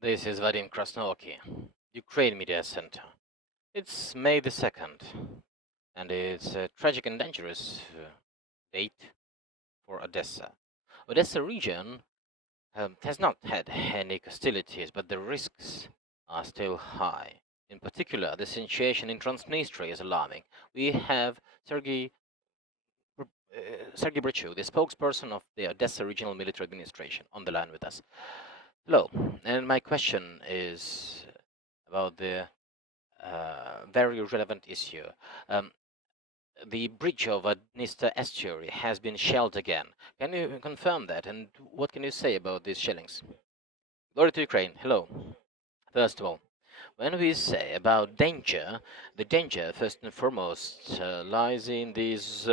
This is Vadim Krasnoky, Ukraine Media Center. It's May the 2nd, and it's a tragic and dangerous date for Odessa. Odessa region has not had any hostilities, but the risks are still high. In particular, the situation in Transnistria is alarming. We have Serhiy Bratchuk, the spokesperson of the Odessa Regional Military Administration, on the line with us. Hello, and my question is about the very relevant issue. Um, the bridge over Dniester estuary has been shelled again. Can you confirm that? And what can you say about these shellings? Glory to Ukraine. Hello. First of all, when we say about danger, the danger, first and foremost, lies in these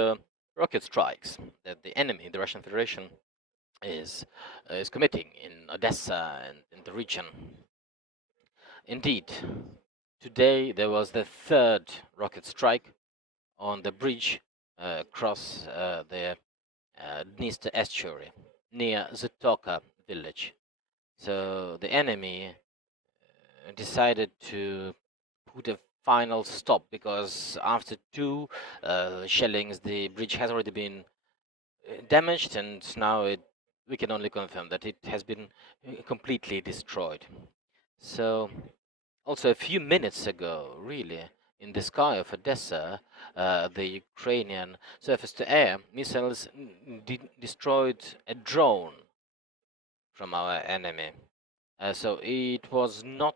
rocket strikes that the enemy, the Russian Federation, is committing in Odessa and in the region. Indeed, today there was the third rocket strike on the bridge across the Dniester estuary near Zatoka village. So the enemy decided to put a final stop because after two shellings, the bridge has already been damaged, and now we can only confirm that it has been completely destroyed. So also, a few minutes ago, really, in the sky of Odessa, the Ukrainian surface-to-air missiles destroyed a drone from our enemy. So it was not.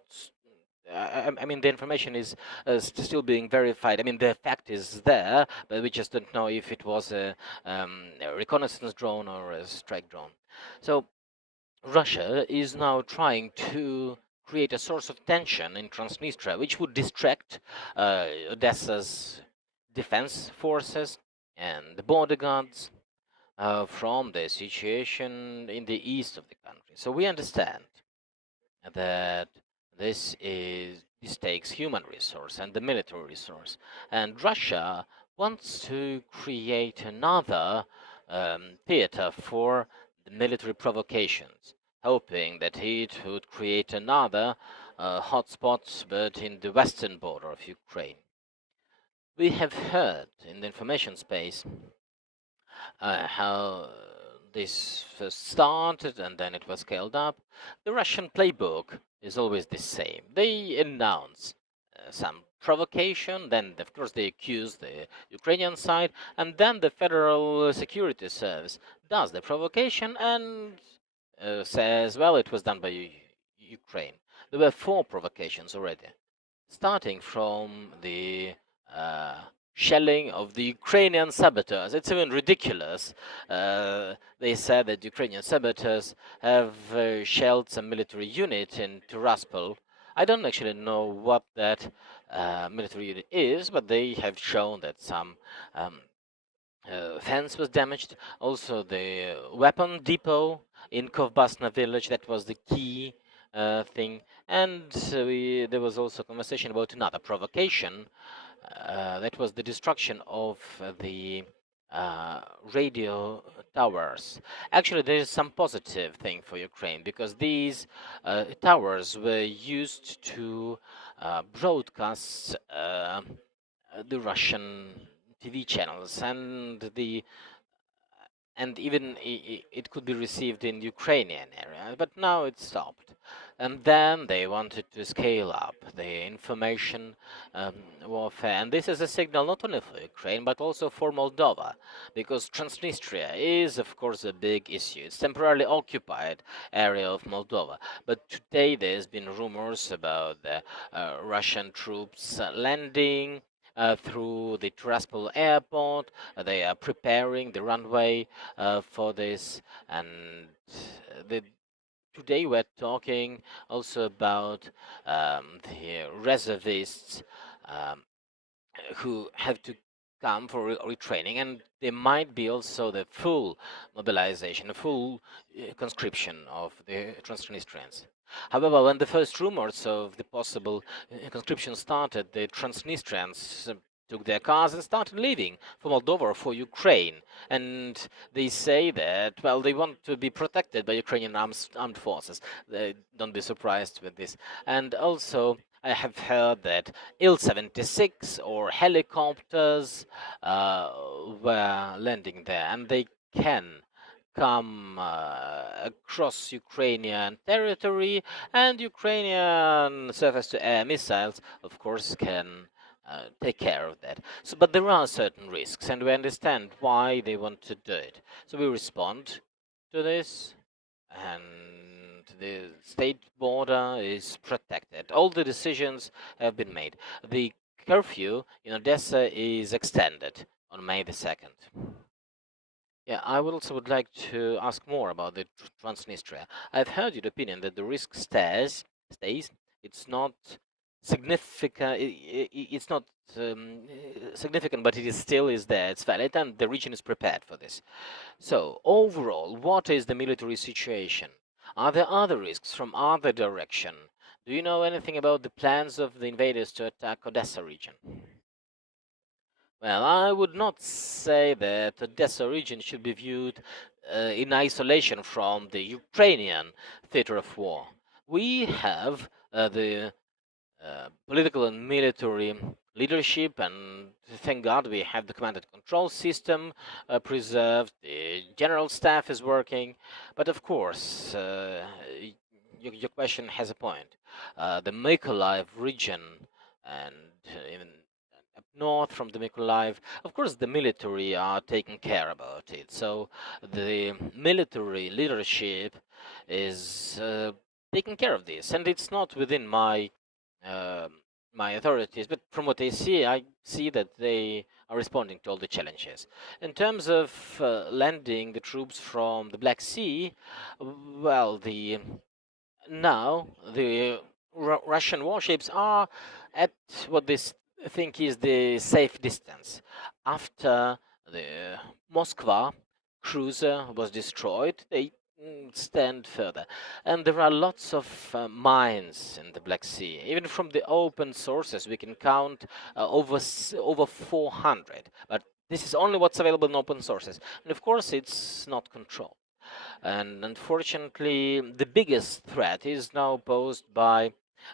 I mean, the information is still being verified. I mean, the fact is there, but we just don't know if it was a reconnaissance drone or a strike drone. So Russia is now trying to create a source of tension in Transnistria, which would distract Odessa's defense forces and the border guards from the situation in the east of the country. So we understand that this takes human resource and the military resource, and Russia wants to create another theater for the military provocations, hoping that it would create another hotspot, but in the western border of Ukraine. We have heard in the information space how this first started and then it was scaled up. The Russian playbook is always the same. They announce some provocation, then of course they accuse the Ukrainian side, and then the Federal Security Service does the provocation and says, well, it was done by Ukraine. There were 4 provocations already, starting from the shelling of the Ukrainian saboteurs. It's even ridiculous. They said that Ukrainian saboteurs have shelled some military unit in Tiraspol. I don't actually know what that military unit is, but they have shown that some fence was damaged. Also, the weapon depot in Kovbasna village, that was the key thing. And there was also conversation about another provocation. That was the destruction of the radio towers. Actually, there is some positive thing for Ukraine because these towers were used to broadcast the Russian TV channels, and even it could be received in Ukrainian area, but now it stopped. And then they wanted to scale up the information warfare, and this is a signal not only for Ukraine but also for Moldova, because Transnistria is, of course, a big issue. It's temporarily occupied area of Moldova, but today there's been rumors about the Russian troops landing through the Tiraspol airport. They are preparing the runway for this, and today we're talking also about the reservists who have to come for retraining, and there might be also the full mobilization, the full conscription of the Transnistrians. However, when the first rumors of the possible conscription started, the Transnistrians took their cars and started leaving for Moldova or for Ukraine. And they say that, well, they want to be protected by Ukrainian armed forces. Don't be surprised with this. And also, I have heard that Il-76 or helicopters were landing there, and they can come across Ukrainian territory, and Ukrainian surface-to-air missiles, of course, can take care of that. So, but there are certain risks, and we understand why they want to do it. So we respond to this, and the state border is protected. All the decisions have been made. The curfew in Odessa is extended on May the 2nd. Yeah, I would like to ask more about the Transnistria. I've heard your opinion that the risk stays. It's not significant. It's not significant, but it still is there. It's valid, and the region is prepared for this. So overall, what is the military situation? Are there other risks from other direction? Do you know anything about the plans of the invaders to attack Odessa region? Well, I would not say that Odessa region should be viewed in isolation from the Ukrainian theater of war. We have the political and military leadership, and thank God we have the command and control system preserved, the general staff is working, but of course, your question has a point. The Mykolaiv region and even up north from the Mykolaiv, of course, the military are taking care about it. So the military leadership is taking care of this, and it's not within my my authorities, but from what I see that they are responding to all the challenges. In terms of landing the troops from the Black Sea, well, now the Russian warships are at what they think is the safe distance. After the Moskva cruiser was destroyed, they stand further. And there are lots of mines in the Black Sea. Even from the open sources, we can count over 400. But this is only what's available in open sources. And of course, it's not controlled. And unfortunately, the biggest threat is now posed by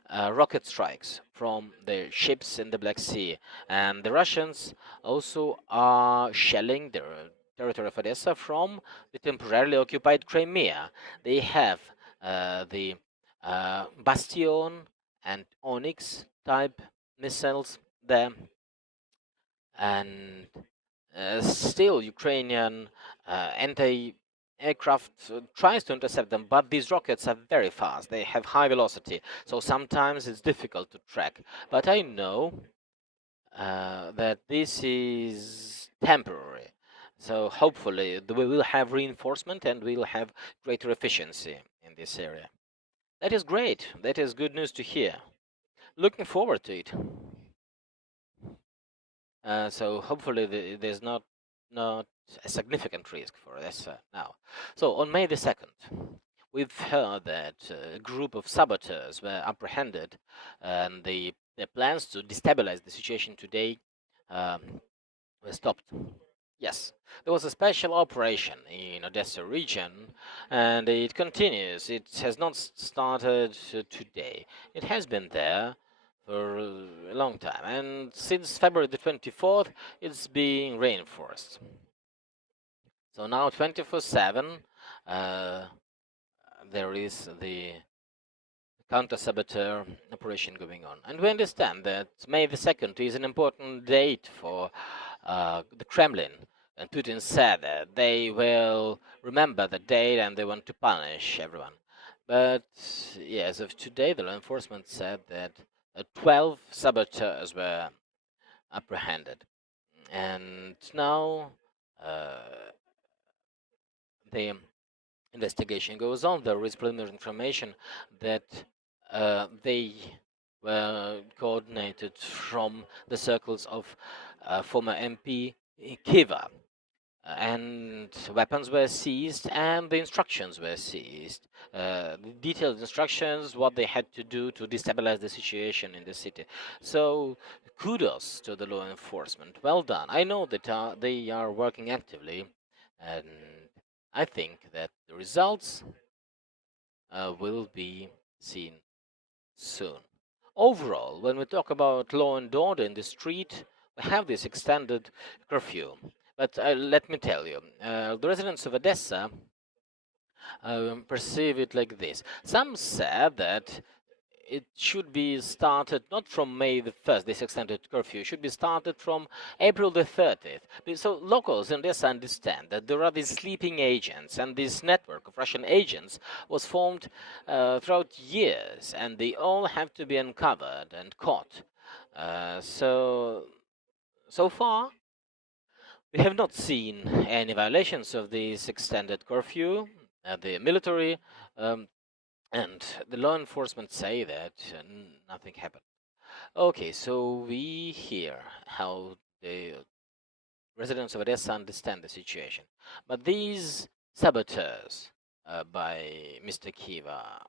rocket strikes from the ships in the Black Sea. And the Russians also are shelling their territory of Odessa from the temporarily occupied Crimea. They have the Bastion and Onyx type missiles there. And still, Ukrainian anti-aircraft tries to intercept them, but these rockets are very fast. They have high velocity, so sometimes it's difficult to track. But I know that this is temporary. So hopefully we will have reinforcement and we will have greater efficiency in this area. That is great. That is good news to hear. Looking forward to it. So hopefully there's not a significant risk for this now. So on May the 2nd, we've heard that a group of saboteurs were apprehended, and their plans to destabilize the situation today were stopped. Yes, there was a special operation in Odessa region, and it continues. It has not started today. It has been there for a long time, and since February the 24th, it's being reinforced. So now 24/7, there is the counter-saboteur operation going on. And we understand that May the 2nd is an important date for the Kremlin. And Putin said that they will remember the date and they want to punish everyone. But yes, of today, the law enforcement said that 12 saboteurs were apprehended. And now the investigation goes on. There is preliminary information that they were coordinated from the circles of former MP Kiva. and weapons were seized, and the instructions were seized. The detailed instructions, what they had to do to destabilize the situation in the city. So kudos to the law enforcement. Well done. I know that they are working actively, and I think that the results will be seen soon. Overall, when we talk about law and order in the street, we have this extended curfew. But let me tell you, the residents of Odessa perceive it like this. Some said that it should be started not from May the 1st, this extended curfew, should be started from April the 30th. So locals in this understand that there are these sleeping agents, and this network of Russian agents was formed throughout years, and they all have to be uncovered and caught. So far, we have not seen any violations of this extended curfew. The military and the law enforcement say that nothing happened. Okay, so we hear how the residents of Odessa understand the situation. But these saboteurs by Mr. Kiva,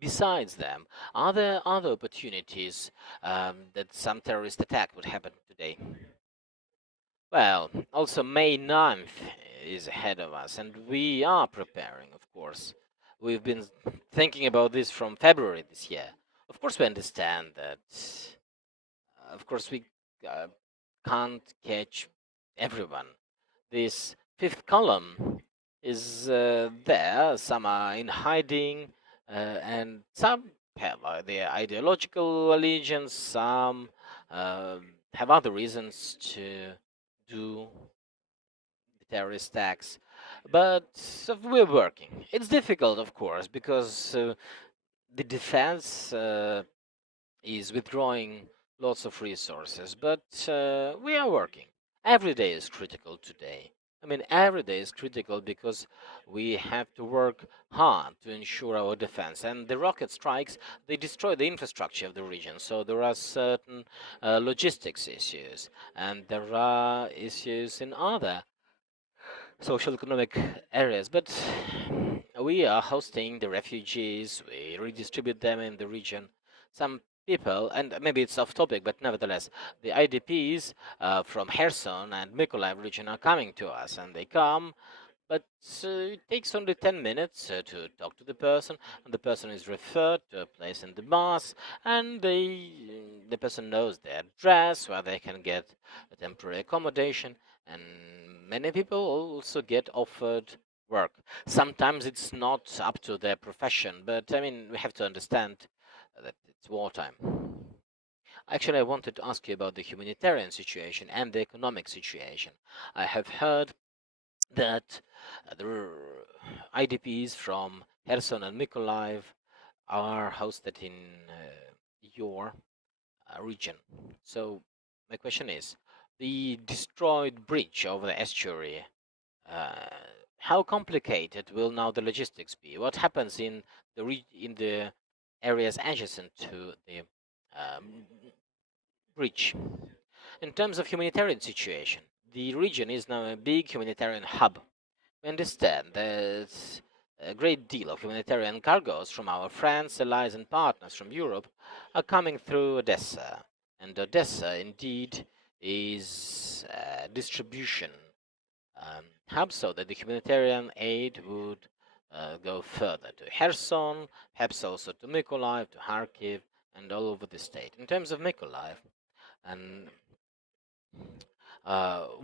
besides them, are there other opportunities that some terrorist attack would happen today? Well, also May 9th is ahead of us, and we are preparing, of course. We've been thinking about this from February this year. Of course, we understand that, of course, we can't catch everyone. This fifth column is there, some are in hiding, and some have their ideological allegiance, some have other reasons to do the terrorist acts. But we're working. It's difficult, of course, because the defense is withdrawing lots of resources, but we are working. Every day is critical today. I mean, every day is critical because we have to work hard to ensure our defense. And the rocket strikes, they destroy the infrastructure of the region. So there are certain logistics issues, and there are issues in other social economic areas. But we are hosting the refugees, we redistribute them in the region. Some people, and maybe it's off topic, but nevertheless, the IDPs from Kherson and Mykolaiv region are coming to us, and they come, but it takes only 10 minutes to talk to the person, and the person is referred to a place in the bus, and the person knows their address, where they can get a temporary accommodation, and many people also get offered work. Sometimes it's not up to their profession, but I mean, we have to understand that it's wartime. Actually, I wanted to ask you about the humanitarian situation and the economic situation. I have heard that the IDPs from Kherson and Mykolaiv are hosted in your region. So my question is, the destroyed bridge over the estuary, how complicated will now the logistics be? What happens in the areas adjacent to the bridge? In terms of humanitarian situation, the region is now a big humanitarian hub. We understand there's a great deal of humanitarian cargoes from our friends, allies, and partners from Europe are coming through Odessa. And Odessa, indeed, is a distribution hub so that the humanitarian aid would go further to Kherson, perhaps also to Mykolaiv, to Kharkiv, and all over the state. In terms of Mykolaiv, and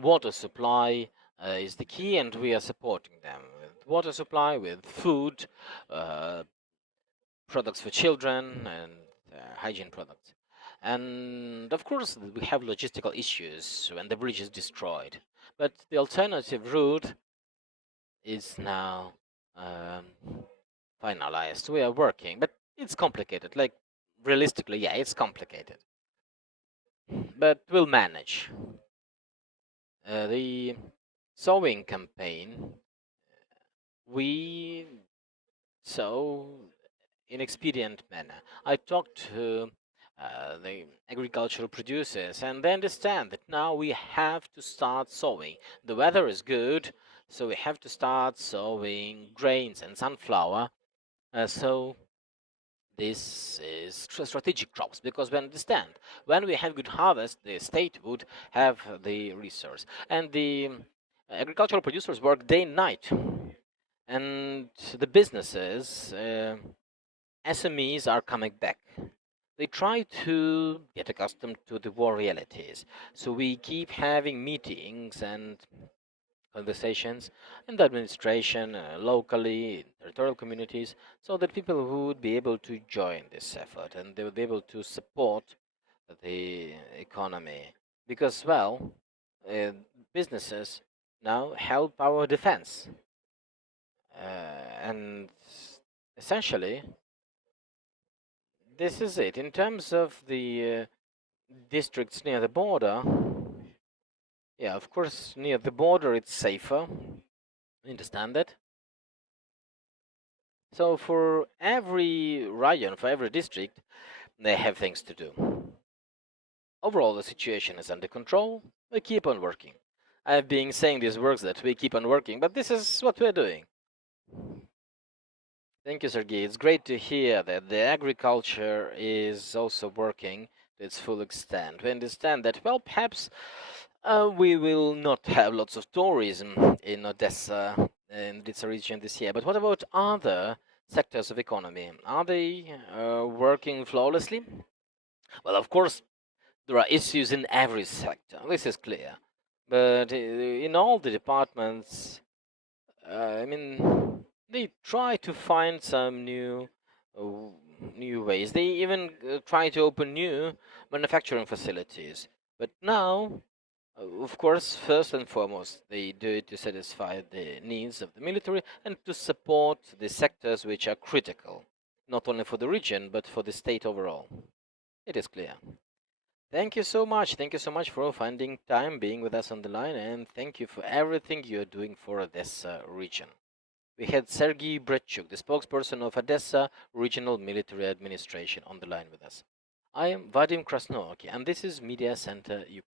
water supply is the key, and we are supporting them with water supply, with food, products for children, and hygiene products. And of course, we have logistical issues when the bridge is destroyed. But the alternative route is now finalized. We are working, but it's complicated. Like, realistically, yeah, it's complicated. But we'll manage. The sowing campaign, we sow in expedient manner. I talked to the agricultural producers, and they understand that now we have to start sowing. The weather is good, so we have to start sowing grains and sunflower. So this is strategic crops, because we understand when we have good harvest, the state would have the resource, and the agricultural producers work day and night, and the businesses, SMEs, are coming back. They try to get accustomed to the war realities, so we keep having meetings and conversations in the administration, locally, in territorial communities, so that people would be able to join this effort and they would be able to support the economy. Because, well, uh, businesses now help our defense. And essentially, this is it. In terms of the districts near the border, yeah, of course, near the border it's safer. I understand that. So for every region, for every district, they have things to do. Overall, the situation is under control. We keep on working. I've been saying these words that we keep on working, but this is what we're doing. Thank you, Serhiy. It's great to hear that the agriculture is also working to its full extent. We understand that, well, perhaps we will not have lots of tourism in Odessa, in this region this year, but what about other sectors of economy? Are they working flawlessly? Well, of course, there are issues in every sector. This is clear. But in all the departments, I mean, they try to find some uh, new ways. They even try to open new manufacturing facilities. But now, of course, first and foremost, they do it to satisfy the needs of the military and to support the sectors which are critical, not only for the region, but for the state overall. It is clear. Thank you so much. Thank you so much for finding time being with us on the line, and thank you for everything you're doing for Odessa region. We had Serhiy Bratchuk, the spokesperson of Odessa Regional Military Administration, on the line with us. I am Vadim Krasnooki, and this is Media Center Ukraine.